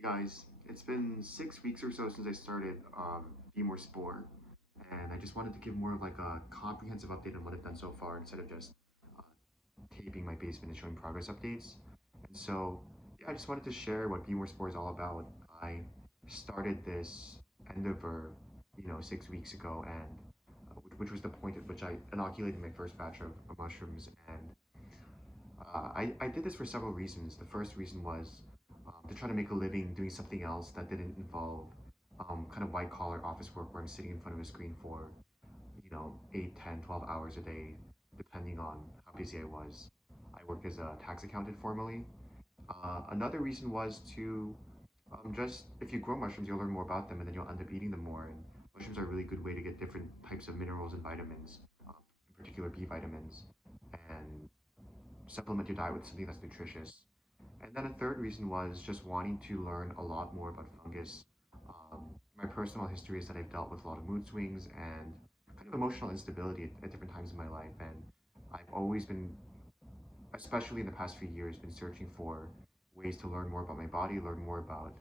Hey guys, it's been 6 weeks or so since I started Be More Spore, and I just wanted to give more of like a comprehensive update on what I've done so far instead of just uh, taping my basement and showing progress updates. And so, yeah, I just wanted to share what Be More Spore is all about. I started this endeavor, 6 weeks ago, and which was the point at which I inoculated my first batch of mushrooms. And I did this for several reasons. The first reason was to try to make a living doing something else that didn't involve kind of white collar office work where I'm sitting in front of a screen for, 8, 10, 12 hours a day, depending on how busy I was. I work as a tax accountant formally. Another reason was to just, if you grow mushrooms, you'll learn more about them and then you'll end up eating them more. And mushrooms are a really good way to get different types of minerals and vitamins, in particular B vitamins. And supplement your diet with something that's nutritious. And then a third reason was just wanting to learn a lot more about fungus. My personal history is that I've dealt with a lot of mood swings and kind of emotional instability at different times in my life. And I've always been, especially in the past few years, been searching for ways to learn more about my body, learn more about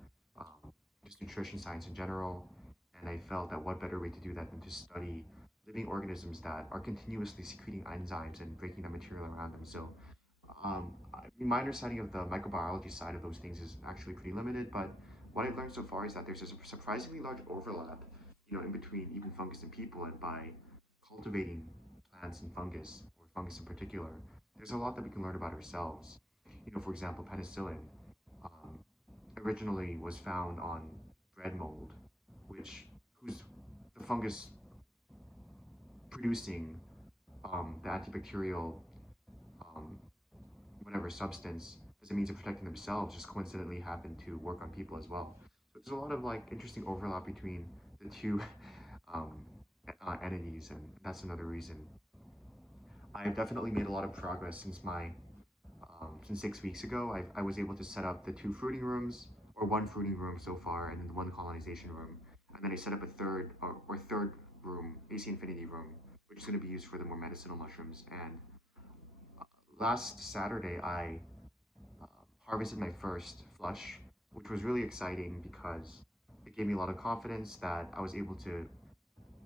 just nutrition science in general. And I felt that what better way to do that than to study living organisms that are continuously secreting enzymes and breaking the material around them. So my understanding of the microbiology side of those things is actually pretty limited, but what I've learned so far is that there's a surprisingly large overlap, in between even fungus and people, and by cultivating plants and fungus, or fungus in particular, there's a lot that we can learn about ourselves. For example, penicillin um, originally was found on bread mold, who's the fungus producing the antibacterial um, whatever substance as a means of protecting themselves just coincidentally happen to work on people as well. So there's a lot of like interesting overlap between the two um, entities, and that's another reason. I've definitely made a lot of progress since 6 weeks ago. I was able to set up the two fruiting rooms, or one fruiting room so far, and then the one colonization room, and then I set up a third room, AC Infinity room, which is going to be used for the more medicinal mushrooms. And last Saturday, I harvested my first flush, which was really exciting because it gave me a lot of confidence that I was able to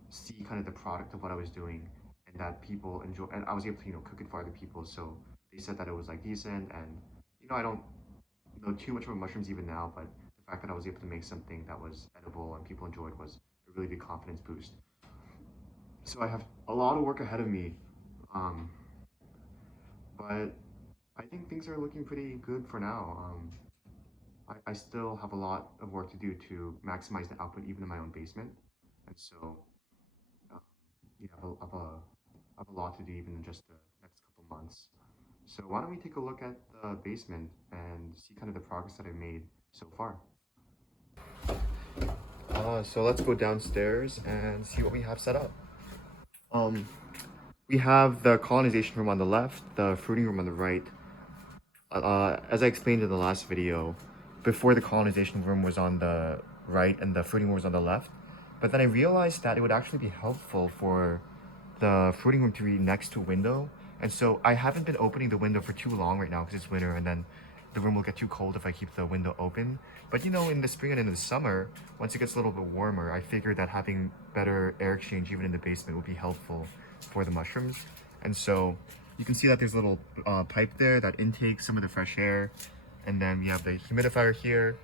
see kind of the product of what I was doing and that people enjoy, and I was able to, cook it for other people. So they said that it was like decent, and I don't know too much about mushrooms even now, but the fact that I was able to make something that was edible and people enjoyed was a really big confidence boost. So I have a lot of work ahead of me, um, but I think things are looking pretty good for now. I still have a lot of work to do to maximize the output even in my own basement. And so, uh, I have a lot to do even in just the next couple months. So why don't we take a look at the basement and see kind of the progress that I've made so far. So let's go downstairs and see what we have set up. Um, we have the colonization room on the left, the fruiting room on the right. As I explained in the last video, before the colonization room was on the right and the fruiting room was on the left. But then I realized that it would actually be helpful for the fruiting room to be next to a window. And so I haven't been opening the window for too long right now because it's winter, and then the room will get too cold if I keep the window open. But in the spring and in the summer, once it gets a little bit warmer, I figured that having better air exchange even in the basement would be helpful for the mushrooms. And so you can see that there's a little pipe there that intakes some of the fresh air. And then we have the humidifier here.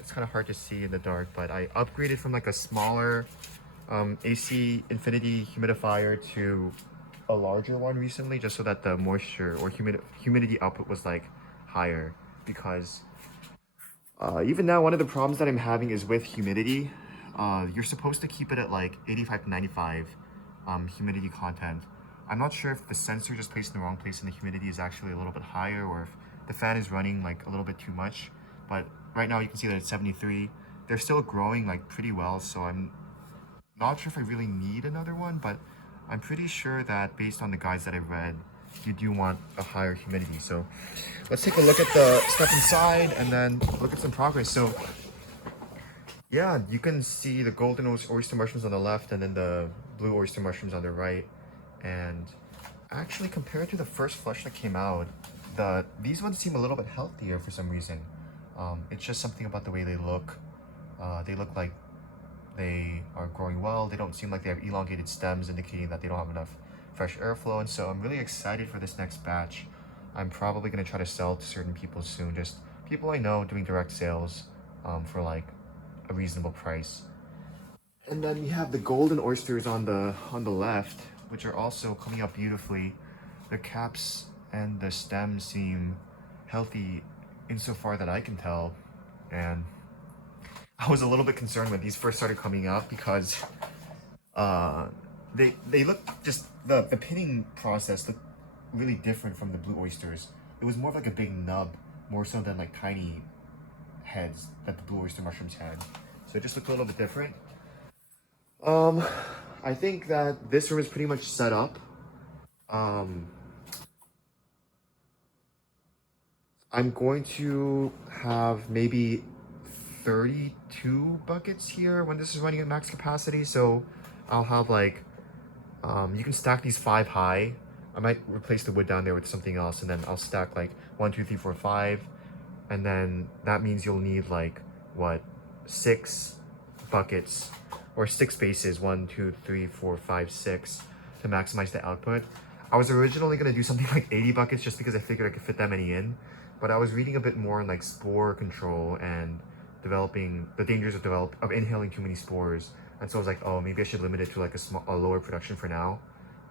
It's kind of hard to see in the dark, but I upgraded from like a smaller AC Infinity humidifier to a larger one recently, just so that the moisture or humidity output was like higher. Because even now, one of the problems that I'm having is with humidity. You're supposed to keep it at like 85 to 95 humidity content. I'm not sure if the sensor just placed in the wrong place and the humidity is actually a little bit higher, or if the fan is running like a little bit too much. But right now you can see that it's 73. They're still growing like pretty well, so I'm not sure if I really need another one, but I'm pretty sure that based on the guides that I've read, you do want a higher humidity. So let's take a look at the stuff inside and then look at some progress. So yeah, you can see the golden oyster mushrooms on the left and then the blue oyster mushrooms on the right. And actually, compared to the first flush that came out, these ones seem a little bit healthier for some reason. It's just something about the way they look. They look like they are growing well. They don't seem like they have elongated stems, indicating that they don't have enough fresh airflow. And so I'm really excited for this next batch. I'm probably going to try to sell to certain people soon, just people I know doing direct sales for like a reasonable price. And then we have the golden oysters on the left, which are also coming up beautifully. The caps and the stems seem healthy insofar that I can tell. And I was a little bit concerned when these first started coming up because they look just the pinning process looked really different from the blue oysters. It was more of like a big nub, more so than like tiny heads that the blue oyster mushrooms had. So it just looked a little bit different. I think that this room is pretty much set up. I'm going to have maybe 32 buckets here when this is running at max capacity. So I'll have like, you can stack these 5 high. I might replace the wood down there with something else, and then I'll stack like 1, 2, 3, 4, 5. And then that means you'll need like, what, 6 buckets or 6 spaces, 1, 2, 3, 4, 5, 6 to maximize the output. I was originally going to do something like 80 buckets just because I figured I could fit that many in. But I was reading a bit more on like spore control and developing the dangers of inhaling too many spores. And so I was like, oh, maybe I should limit it to like a lower production for now.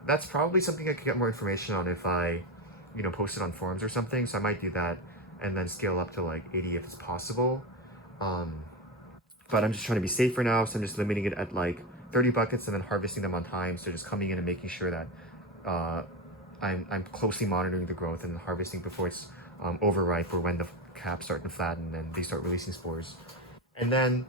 That's probably something I could get more information on if I, post it on forums or something. So I might do that and then scale up to like 80 if it's possible. But I'm just trying to be safe for now, so I'm just limiting it at like 30 buckets and then harvesting them on time. So just coming in and making sure that I'm closely monitoring the growth and harvesting before it's overripe or when the caps start to flatten and they start releasing spores. And then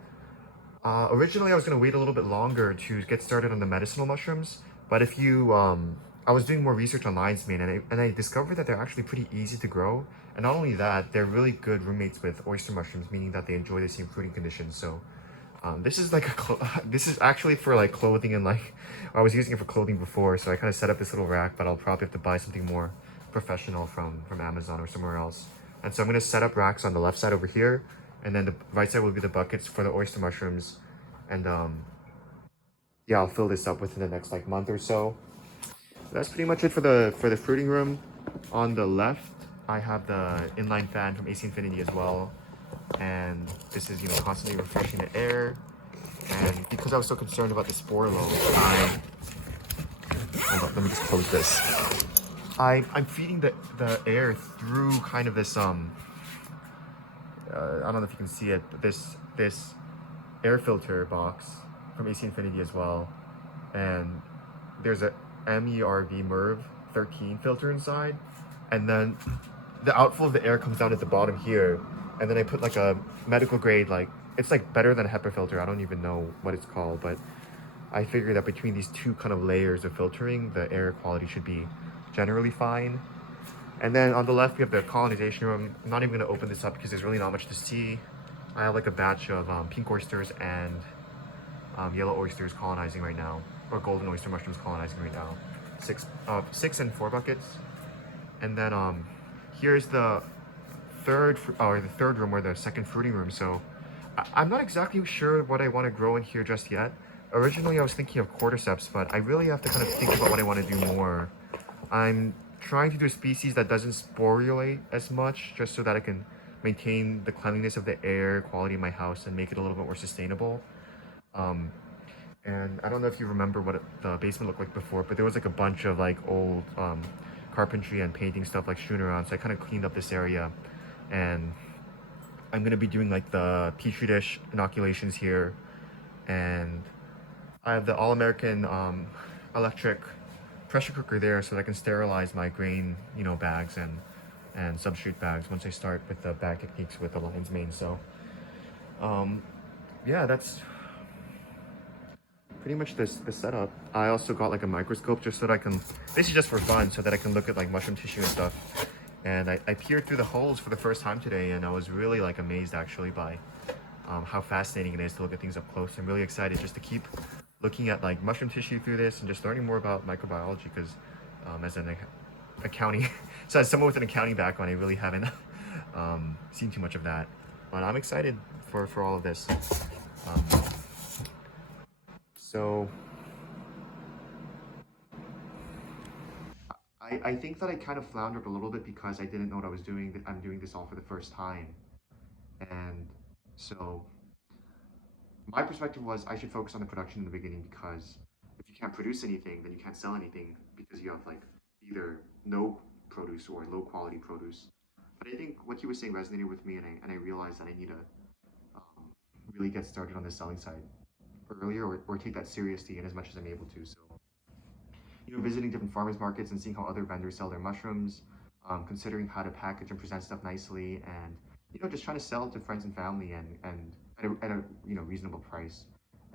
originally I was going to wait a little bit longer to get started on the medicinal mushrooms, but if you I was doing more research on lion's mane, and I discovered that they're actually pretty easy to grow, and not only that, they're really good roommates with oyster mushrooms, meaning that they enjoy the same fruiting conditions. So this is like this is actually for like clothing, and like I was using it for clothing before, so I kind of set up this little rack, but I'll probably have to buy something more professional from Amazon or somewhere else. And so I'm going to set up racks on the left side over here, and then the right side will be the buckets for the oyster mushrooms. And yeah, I'll fill this up within the next like month or so. That's pretty much it for the fruiting room. On the left, I have the inline fan from AC Infinity as well, and this is constantly refreshing the air. And because I was so concerned about the spore load, hold on, let me just close this. I'm feeding the air through kind of this I don't know if you can see it, but this air filter box from AC Infinity as well, and there's a MERV 13 filter inside, and then the outflow of the air comes down at the bottom here, and then I put like a medical grade, like it's like better than a HEPA filter. I don't even know what it's called, but I figure that between these two kind of layers of filtering, the air quality should be generally fine. And then on the left we have the colonization room. I'm not even going to open this up because there's really not much to see. I have like a batch of pink oysters and yellow oysters colonizing right now, or golden oyster mushrooms colonizing right now. 6 and 4 buckets. And then here's the third room, or the second fruiting room. So I'm not exactly sure what I want to grow in here just yet. Originally I was thinking of cordyceps, but I really have to kind of think about what I want to do more. I'm trying to do a species that doesn't sporulate as much, just so that I can maintain the cleanliness of the air quality in my house and make it a little bit more sustainable. And I don't know if you remember what the basement looked like before, but there was like a bunch of like old carpentry and painting stuff like strewn around, so I kind of cleaned up this area. And I'm going to be doing like the petri dish inoculations here, and I have the All-American electric pressure cooker there so that I can sterilize my grain, bags and substrate bags once I start with the bag techniques with the lion's mane. So yeah, that's pretty much the setup. I also got like a microscope just so that I can, this is just for fun, so that I can look at like mushroom tissue and stuff. And I peered through the holes for the first time today, and I was really like amazed actually by how fascinating it is to look at things up close. I'm really excited just to keep looking at like mushroom tissue through this and just learning more about microbiology, because as an accounting, so as someone with an accounting background, I really haven't seen too much of that. But I'm excited for all of this. Um, so I think that I kind of floundered a little bit because I didn't know what I was doing. That I'm doing this all for the first time, and so my perspective was I should focus on the production in the beginning because if you can't produce anything, then you can't sell anything because you have like either no produce or low quality produce. But I think what he was saying resonated with me, and I realized that I need to um, really get started on the selling side earlier, or take that seriously in as much as I'm able to. So visiting different farmers markets and seeing how other vendors sell their mushrooms, considering how to package and present stuff nicely, and just trying to sell to friends and family and at a reasonable price,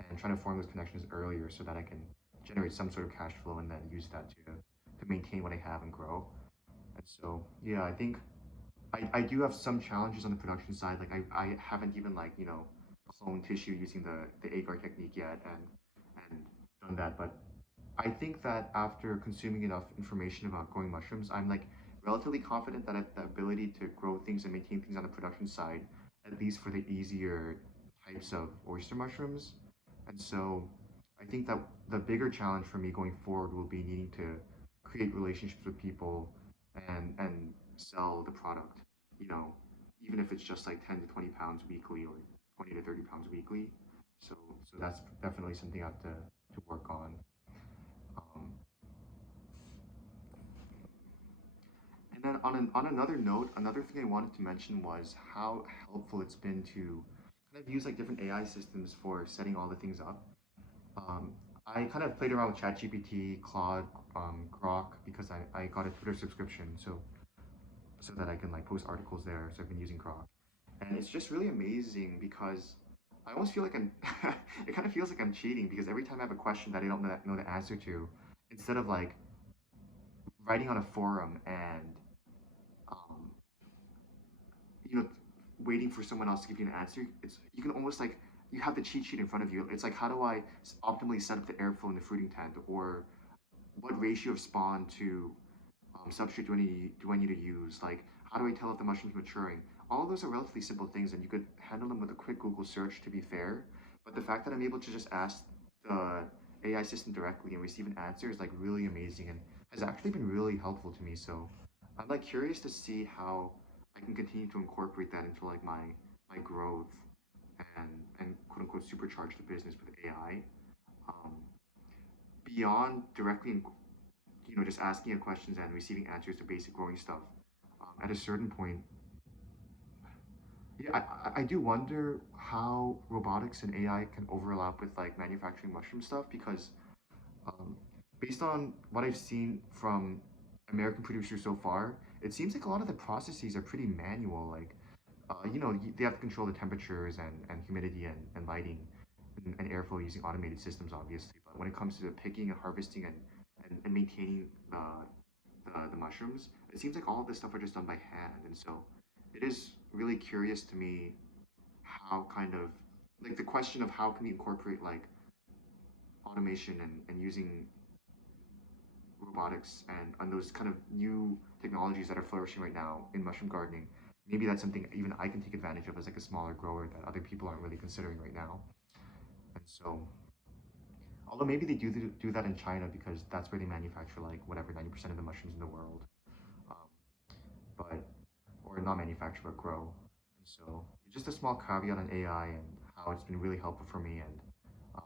and trying to form those connections earlier so that I can generate some sort of cash flow and then use that to maintain what I have and grow. And so yeah, I think I do have some challenges on the production side. Like I haven't even like cloned tissue using the agar technique yet, and done that, but I think that after consuming enough information about growing mushrooms, I'm like relatively confident that I have the ability to grow things and maintain things on the production side, at least for the easier types of oyster mushrooms. And so I think that the bigger challenge for me going forward will be needing to create relationships with people and sell the product, you know, even if it's just like 10 to 20 pounds weekly or 20 to 30 pounds weekly. So that's definitely something I have to work on. Um, and then on another note, another thing I wanted to mention was how helpful it's been to kind of use like different AI systems for setting all the things up. Um, I kind of played around with ChatGPT, Claude, Grok because I got a Twitter subscription, so that I can like post articles there. So I've been using Grok, and it's just really amazing because I almost feel like I'm. It kind of feels like I'm cheating because every time I have a question that I don't know the answer to, instead of like writing on a forum and um, you know waiting for someone else to give you an answer, it's you can almost like you have the cheat sheet in front of you. It's like how do I optimally set up the airflow in the fruiting tent, or what ratio of spawn to substrate do I need to use? Like, how do I tell if the mushroom's maturing? All of those are relatively simple things, and you could handle them with a quick Google search, to be fair. But the fact that I'm able to just ask the AI system directly and receive an answer is like really amazing and has actually been really helpful to me. So I'm like curious to see how I can continue to incorporate that into like my growth and quote unquote supercharge the business with AI. Um, Beyond directly just asking it questions and receiving answers to basic growing stuff. At a certain point, yeah, I do wonder how robotics and AI can overlap with like manufacturing mushroom stuff because um, based on what I've seen from American producers so far, it seems like a lot of the processes are pretty manual. Like, they have to control the temperatures and humidity and lighting and airflow using automated systems, obviously. But when it comes to the picking and harvesting and maintaining the mushrooms, it seems like all of this stuff are just done by hand. And so it is really curious to me how kind of like the question of how can we incorporate like automation and using robotics and those kind of new technologies that are flourishing right now in mushroom gardening. Maybe that's something even I can take advantage of as like a smaller grower that other people aren't really considering right now. And so, although maybe they do that in China because that's where they manufacture like whatever 90% of the mushrooms in the world, um, but or not manufacture but grow. And so, just a small caveat on AI and how it's been really helpful for me, and um,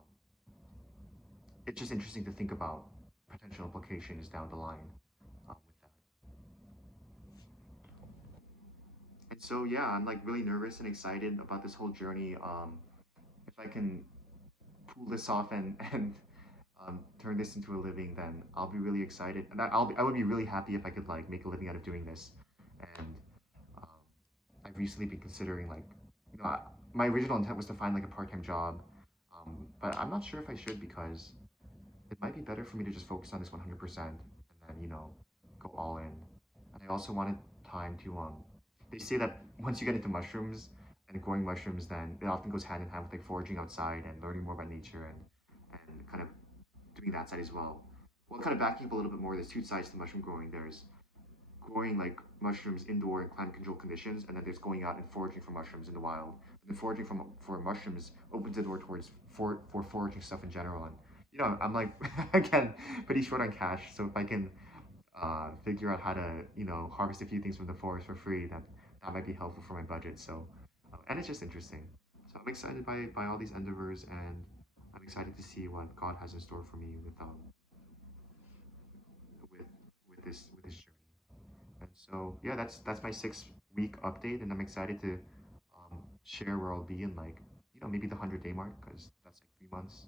it's just interesting to think about potential implications down the line with that. And so, yeah, I'm like really nervous and excited about this whole journey. If I can pull this off and turn this into a living, then I'll be really excited, and I would be really happy if I could like make a living out of doing this. And um, I've recently been considering like, my original intent was to find like a part-time job, but I'm not sure if I should because it might be better for me to just focus on this 100% and then go all in. And I also wanted time to They say that once you get into mushrooms and growing mushrooms, then it often goes hand in hand with like foraging outside and learning more about nature and kind of doing that side as well. Well, kind of backing up a little bit more, there's two sides to mushroom growing. There's growing like mushrooms indoor in climate controlled conditions, and then there's going out and foraging for mushrooms in the wild. The foraging for mushrooms opens the door towards for foraging stuff in general. And I'm like again pretty short on cash, so if I can figure out how to harvest a few things from the forest for free, that might be helpful for my budget. So and it's just interesting. So I'm excited by all these endeavors, and I'm excited to see what God has in store for me with with this journey. And so yeah, that's my 6 week update, and I'm excited to share where I'll be in like maybe the 100-day mark because that's like 3 months.